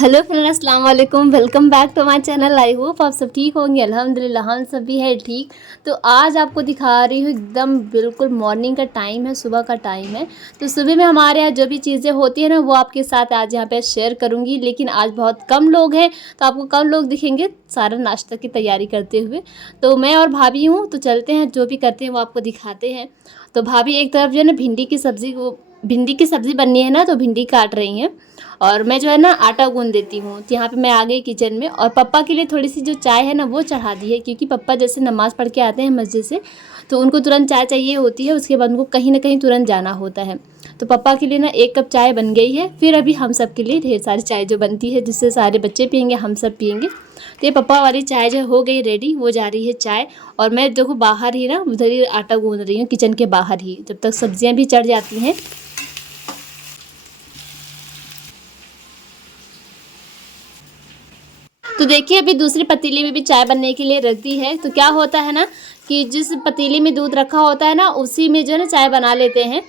Hello friend, अस्सलाम वालेकुम। Welcome back to my channel. I hope आप सब ठीक होंगे। अल्हम्दुलिल्लाह हम सब भी है ठीक। तो आज आपको दिखा रही हूँ एकदम बिल्कुल मॉर्निंग का टाइम है, सुबह का टाइम है। तो सुबह में हमारे यहाँ जो भी चीज़ें होती है ना वो आपके साथ आज यहाँ पे शेयर करूँगी। लेकिन आज बहुत कम लोग हैं तो आपको कम लोग दिखेंगे सारा नाश्ता की तैयारी करते हुए। तो मैं और भाभी हूँ, तो चलते हैं, जो भी करते हैं वो आपको दिखाते हैं। तो भाभी एक तरफ जो है ना भिंडी की सब्ज़ी बननी है ना, तो भिंडी काट रही हैं और मैं जो है ना आटा गूंद देती हूँ। तो यहाँ पे मैं आ गई किचन में और पापा के लिए थोड़ी सी जो चाय है ना वो चढ़ा दी है, क्योंकि पापा जैसे नमाज़ पढ़ के आते हैं मस्जिद से तो उनको तुरंत चाय चाहिए होती है। उसके बाद उनको कहीं ना कहीं तुरंत जाना होता है। तो पापा के लिए ना 1 कप चाय बन गई है। फिर अभी हम सब के लिए ढेर सारी चाय जो बनती है, जिससे सारे बच्चे पियेंगे, हम सब पियेंगे। तो ये पापा वाली चाय जो हो गई रेडी, वो जा रही है चाय। और मैं देखो बाहर ही ना उधर ही आटा गूंद रही हूँ, किचन के बाहर ही, जब तक सब्जियाँ भी चढ़ जाती हैं। तो देखिए अभी दूसरी पतीली में भी चाय बनने के लिए रख दी है। तो क्या होता है ना कि जिस पतीली में दूध रखा होता है ना उसी में जो है ना चाय बना लेते हैं।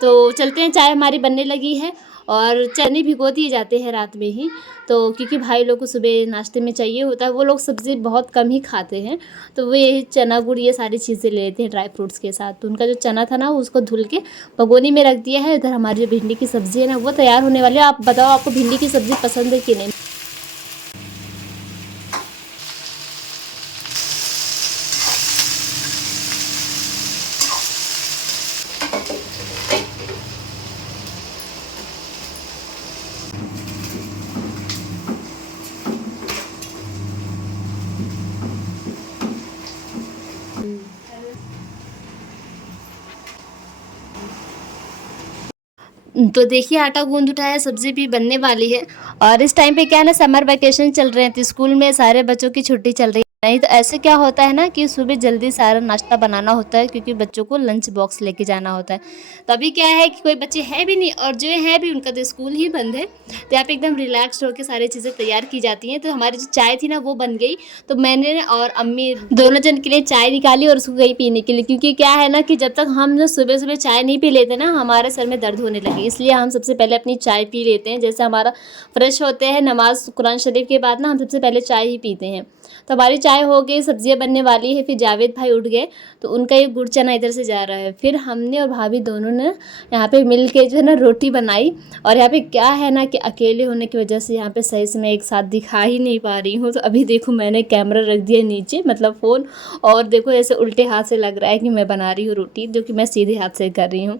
तो चलते हैं, चाय हमारी बनने लगी है। और चने भिगो दिए जाते हैं रात में ही, तो क्योंकि भाई लोग को सुबह नाश्ते में चाहिए होता है। वो लोग सब्ज़ी बहुत कम ही खाते हैं, तो वो ये चना गुड़ ये सारी चीज़ें ले लेते हैं ड्राई फ्रूट्स के साथ। तो उनका जो चना था ना उसको धुल के भगोनी में रख दिया है। इधर हमारी जो भिंडी की सब्ज़ी है ना वो तैयार होने वाली है। आप बताओ, आपको भिंडी की सब्ज़ी पसंद है कि नहीं? तो देखिए आटा गूंद उठा है, सब्ज़ी भी बनने वाली है। और इस टाइम पे क्या है ना, समर वैकेशन चल रहे हैं तो स्कूल में सारे बच्चों की छुट्टी चल रही है। नहीं तो ऐसे क्या होता है ना कि सुबह जल्दी सारा नाश्ता बनाना होता है, क्योंकि बच्चों को लंच बॉक्स लेके जाना होता है। तभी क्या है कि कोई बच्चे हैं भी नहीं, और जो है भी उनका तो स्कूल ही बंद है। तो यहाँ पे एकदम रिलैक्स होकर सारी चीज़ें तैयार की जाती हैं। तो हमारी जो चाय थी ना वो बन गई। तो मैंने और अम्मी दोनों जन के लिए चाय निकाली और उसको गई पीने के लिए, क्योंकि क्या है ना कि जब तक हम जो सुबह सुबह चाय नहीं पी लेते ना हमारे सर में दर्द होने लगे। इसलिए हम सबसे पहले अपनी चाय पी लेते हैं। जैसे हमारा फ्रेश होते हैं नमाज कुरान शरीफ के बाद ना, हम सबसे पहले चाय ही पीते हैं। तो हमारी चाय हो गई, सब्जियां बनने वाली है। फिर जावेद भाई उठ गए तो उनका ये गुड़ चना इधर से जा रहा है। फिर हमने और भाभी दोनों ने यहाँ पे मिल के जो है ना रोटी बनाई। और यहाँ पे क्या है ना कि अकेले होने की वजह से यहाँ पे सही से मैं एक साथ दिखा ही नहीं पा रही हूँ। तो अभी देखो मैंने कैमरा रख दिया नीचे, मतलब फ़ोन, और देखो ऐसे उल्टे हाथ से लग रहा है कि मैं बना रही हूँ रोटी, जो कि मैं सीधे हाथ से कर रही हूँ।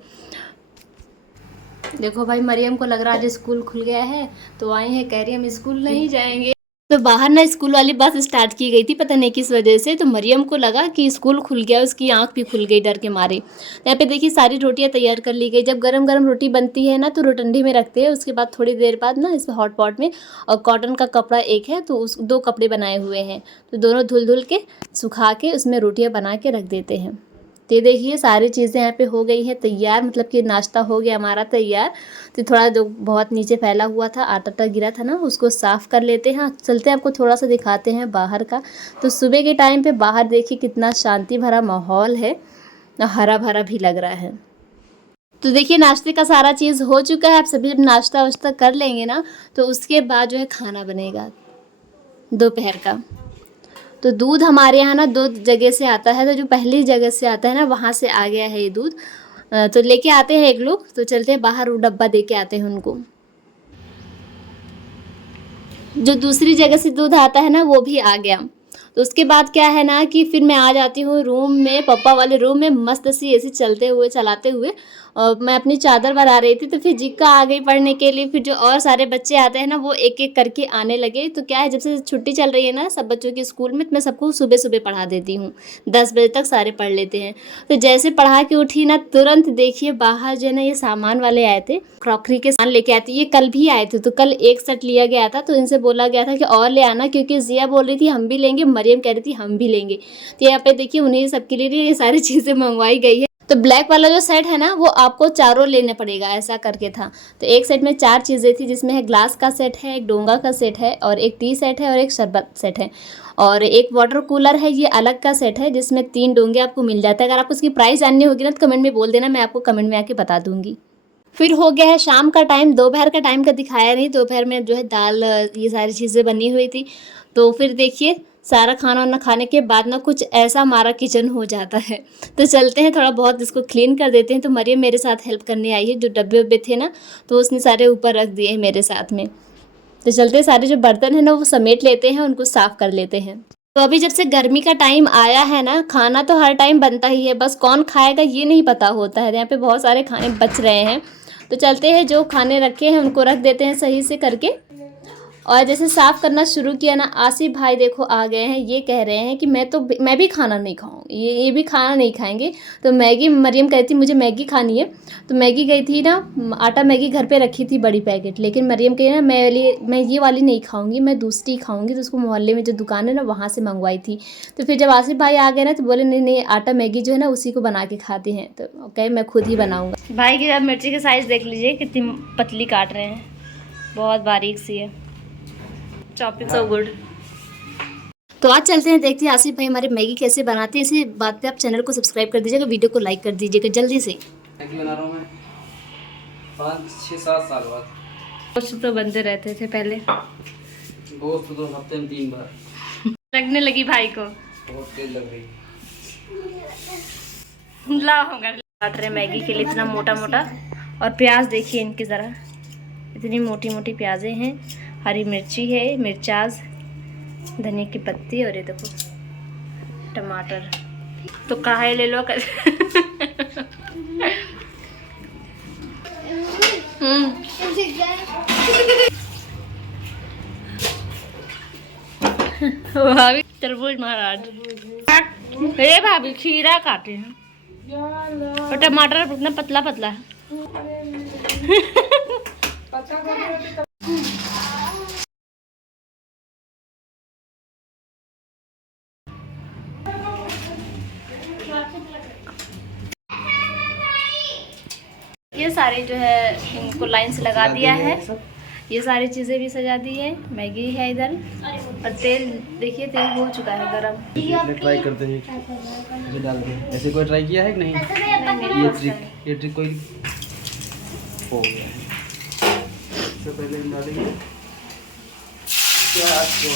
देखो भाई, मरियम को लग रहा है आज स्कूल खुल गया है, तो आई है, कह रही हम स्कूल नहीं जाएंगे। तो बाहर ना स्कूल वाली बस स्टार्ट की गई थी, पता नहीं किस वजह से। तो मरियम को लगा कि स्कूल खुल गया, उसकी आंख भी खुल गई डर के मारे। यहाँ पे देखिए सारी रोटियां तैयार कर ली गई। जब गरम गरम रोटी बनती है ना तो रोटंडी में रखते हैं, उसके बाद थोड़ी देर बाद ना इसमें हॉट पॉट में, और कॉटन का कपड़ा एक है तो उस 2 कपड़े बनाए हुए हैं, तो दोनों धुल धुल के सुखा के उसमें रोटियाँ बना के रख देते हैं। तो ये देखिए सारी चीज़ें यहाँ पे हो गई हैं तैयार, मतलब कि नाश्ता हो गया हमारा तैयार। तो थोड़ा जो बहुत नीचे फैला हुआ था, आटा गिरा था ना, उसको साफ़ कर लेते हैं। चलते हैं, आपको थोड़ा सा दिखाते हैं बाहर का। तो सुबह के टाइम पे बाहर देखिए कितना शांति भरा माहौल है, हरा भरा भी लग रहा है। तो देखिए नाश्ते का सारा चीज़ हो चुका है। आप सभी जब नाश्ता वाश्ता कर लेंगे ना तो उसके बाद जो है खाना बनेगा दोपहर का। तो दूध हमारे यहाँ ना 2 जगह से आता है। तो जो पहली जगह से आता है ना वहाँ से आ गया है ये दूध। तो लेके आते हैं एक लोग, तो चलते हैं बाहर, वो डब्बा दे के आते हैं उनको। जो दूसरी जगह से दूध आता है ना वो भी आ गया। तो उसके बाद क्या है ना कि फिर मैं आ जाती हूँ रूम में, पापा वाले रूम में, मस्त सी एसी चलाते हुए। और मैं अपनी चादर बना रही थी तो फिर जिक्का आ गई पढ़ने के लिए। फिर जो और सारे बच्चे आते हैं ना वो एक एक करके आने लगे। तो क्या है, जब से छुट्टी चल रही है ना सब बच्चों की स्कूल में, तो मैं सबको सुबह सुबह पढ़ा देती हूँ। 10 बजे तक सारे पढ़ लेते हैं। तो जैसे पढ़ा के उठी ना तुरंत देखिए बाहर जो है ना ये सामान वाले आए थे, क्रॉकरी के सामान लेके आते। ये कल भी आए थे, तो कल एक सेट लिया गया था, तो इनसे बोला गया था कि और ले आना, क्योंकि जिया बोल रही थी हम भी लेंगे, मरियम कह रही थी हम भी लेंगे। तो यहाँ पे देखिए उन्हीं सबके लिए ये सारी चीज़ें मंगवाई गई है। तो ब्लैक वाला जो सेट है ना वो आपको चारों लेने पड़ेगा, ऐसा करके था। तो एक सेट में 4 चीज़ें थी, जिसमें है ग्लास का सेट है, एक डोंगा का सेट है, और एक टी सेट है, और एक शरबत सेट है, और एक वाटर कूलर है। ये अलग का सेट है जिसमें 3 डोंगे आपको मिल जाते हैं। अगर आपको उसकी प्राइस जाननी होगी ना तो कमेंट में बोल देना, मैं आपको कमेंट में आके बता दूंगी। फिर हो गया है शाम का टाइम, दोपहर का टाइम का दिखाया नहीं। दोपहर में जो है दाल ये सारी चीज़ें बनी हुई थी। तो फिर देखिए सारा खाना वाना खाने के बाद ना कुछ ऐसा हमारा किचन हो जाता है। तो चलते हैं थोड़ा बहुत इसको क्लीन कर देते हैं। तो मरियम मेरे साथ हेल्प करने आई है, जो डब्बे वब्बे थे ना तो उसने सारे ऊपर रख दिए हैं मेरे साथ में। तो चलते हैं सारे जो बर्तन हैं ना वो समेट लेते हैं, उनको साफ़ कर लेते हैं। तो अभी जब से गर्मी का टाइम आया है ना, खाना तो हर टाइम बनता ही है, बस कौन खाएगा ये नहीं पता होता है। यहाँ पे बहुत सारे खाने बच रहे हैं। तो चलते हैं जो खाने रखे हैं उनको रख देते हैं सही से करके। और जैसे साफ़ करना शुरू किया ना, आसिफ भाई देखो आ गए हैं। ये कह रहे हैं कि मैं भी खाना नहीं खाऊंगी, ये भी खाना नहीं खाएंगे। तो मैगी, मरियम कहती मुझे मैगी खानी है। तो मैगी गई थी ना, आटा मैगी घर पे रखी थी बड़ी पैकेट, लेकिन मरियम कही ना मैं ये वाली नहीं खाऊंगी, मैं दूसरी खाऊंगी। तो उसको मोहल्ले में जो दुकान है ना वहाँ से मंगवाई थी। तो फिर जब आसिफ भाई आ गए ना तो बोले नहीं नहीं, आटा मैगी जो है ना उसी को बना के खाते हैं। तो कहे मैं खुद ही बनाऊँगा। भाई की अब मिर्ची की साइज़ देख लीजिए कितनी पतली काट रहे हैं, बहुत बारीक सी है। Chopping so good. तो आज चलते हैं, देखते हैं आसिफ भाई हमारे मैगी कैसे बनाते हैं। इसी बात पे आप चैनल को सब्सक्राइब कर दीजिएगा, वीडियो को लाइक कर दीजिएगा जल्दी से। मैगी बना रहा हूँ मैं 5-6-7 साल बाद। दोस्त तो बनते रहते थे पहले, दोस्त तो हफ्ते में 3 बार। लगने लगी भाई को, बहुत तेज लग रही। ला होगा काट रहे मैगी के लिए इतना मोटा मोटा। और प्याज देखिए इनकी ज़रा, इतनी मोटी मोटी प्याज़ें हैं। हरी मिर्ची है, मिर्चाज, धनिया की पत्ती, और ये देखो टमाटर। तो कढ़ाई ले लो कर भाभी तरबूज महाराज, हे भाभी खीरा काटे हैं और टमाटर इतना पतला पतला है। ये सारे जो है इनको लाइन से लगा दिया है। ये सारी चीज़ें भी सजा दी है। मैगी है इधर, और तेल देखिए तेल हो चुका है गरम। ट्राई करते हैं जो डाल के। ऐसे कोई ट्राई किया है कि नहीं? ये ट्रिक कोई हो गया है। सबसे पहले हम डालेंगे प्याज को।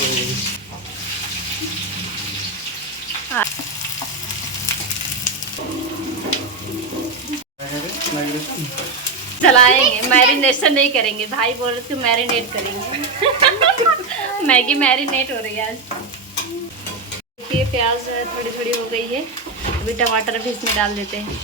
चलाएंगे, मैरिनेशन नहीं करेंगे। भाई बोल रहे थे मैरिनेट करेंगे। मैगी मैरिनेट हो रही है आज। देखिए प्याज थोड़ी थोड़ी हो गई है, अभी टमाटर भी इसमें डाल देते हैं।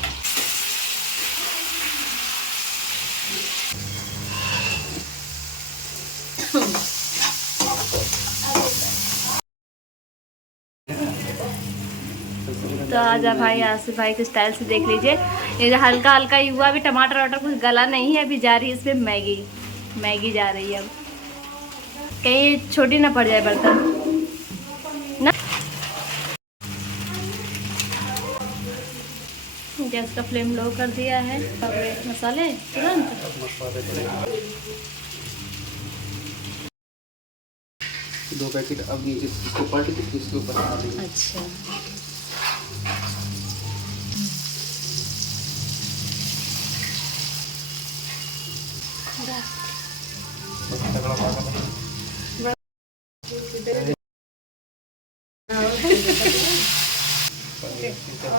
तो आजा भाई, आसिफ भाई के स्टाइल से देख लीजिए। ये जो हल्का हल्का ही हुआ, अभी टमाटर वमाटर कुछ गला नहीं है, अभी जा रही है इसमें मैगी जा रही है। अब कहीं छोटी ना पड़ जाए बर्तन ना। गैस का फ्लेम लो कर दिया है। मसाले तुरंत 2 पैकेट अब नीचे इसको पलट के इसके ऊपर डाल देंगे। अच्छा,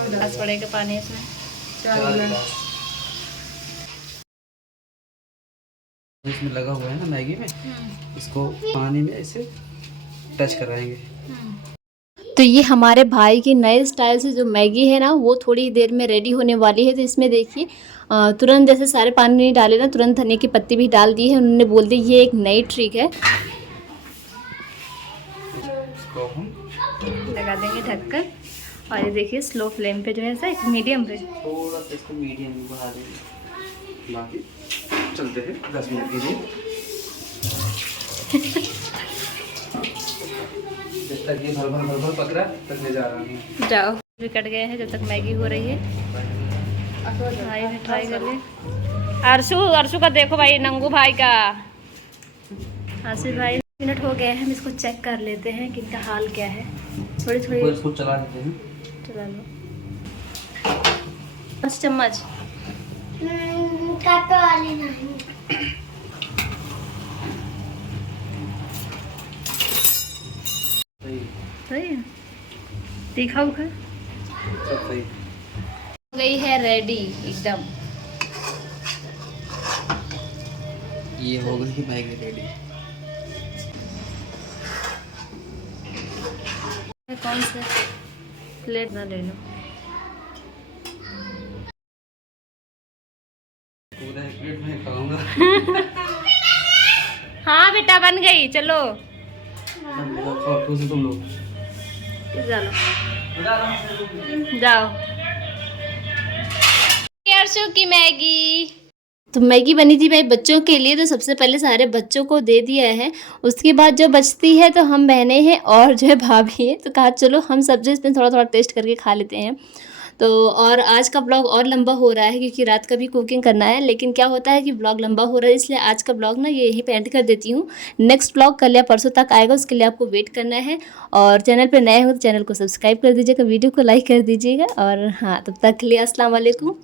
गिलास पड़ेगा पानी इसमें। इसमें लगा हुआ है ना मैगी में, इसको पानी में ऐसे टच कराएंगे। तो ये हमारे भाई की नए स्टाइल से जो मैगी है ना वो थोड़ी देर में रेडी होने वाली है। तो इसमें देखिए तुरंत जैसे सारे पानी नहीं डाले ना, तुरंत धनिया की पत्ती भी डाल दी है। उन्होंने बोल दी ये एक नई ट्रिक है। लगा देंगे ढककर, और ये देखिए स्लो फ्लेम पे जो है ऐसा मीडियम पे, थोड़ा सा इसको मीडियम में बढ़ा देंगे। बाकी चलते हैं 10 मिनट के लिए। जब तक ये भर भर पक रहा है तक मैं जा रहा हूँ। जाओ भी कट गए हैं जब तक मैगी हो रही है। भाई भी ट्राई कर ले। अर्शु का देखो भाई, नंगू भाई का। आसिफ भाई मिनट हो गए हैं, हम इसको चेक कर लेते हैं कि इनका हाल क्या है। थोड़ी थोड़ी इसको चला देते हैं। चला लो 5 चम्मच। काटो वाली नहीं। सही सही है, तीखा उखा सब सही। हो गई है रेडी एकदम। ये हो गई मैगी रेडी। कौन सा प्लेट ना ले लो। पूरा एक प्लेट में खाऊंगा। हाँ बेटा बन गई, चलो तुम लोग चलो जाओ। अर्शु की मैगी। तो मैगी बनी थी भाई बच्चों के लिए, तो सबसे पहले सारे बच्चों को दे दिया है। उसके बाद जो बचती है तो हम बहनें हैं और जो है भाभी है, तो कहा चलो हम सब जो इसमें थोड़ा थोड़ा टेस्ट करके खा लेते हैं। तो और आज का ब्लॉग और लंबा हो रहा है क्योंकि रात का भी कुकिंग करना है, लेकिन क्या होता है कि ब्लॉग लंबा हो रहा है, इसलिए आज का ब्लॉग ना ये यहीं पे एंड कर देती हूँ। नेक्स्ट ब्लॉग कल या परसों तक आएगा, उसके लिए आपको वेट करना है। और चैनल पे नए हो तो चैनल को सब्सक्राइब कर दीजिएगा, वीडियो को लाइक कर दीजिएगा। और हाँ, तब तक के लिए अस्सलाम वालेकुम।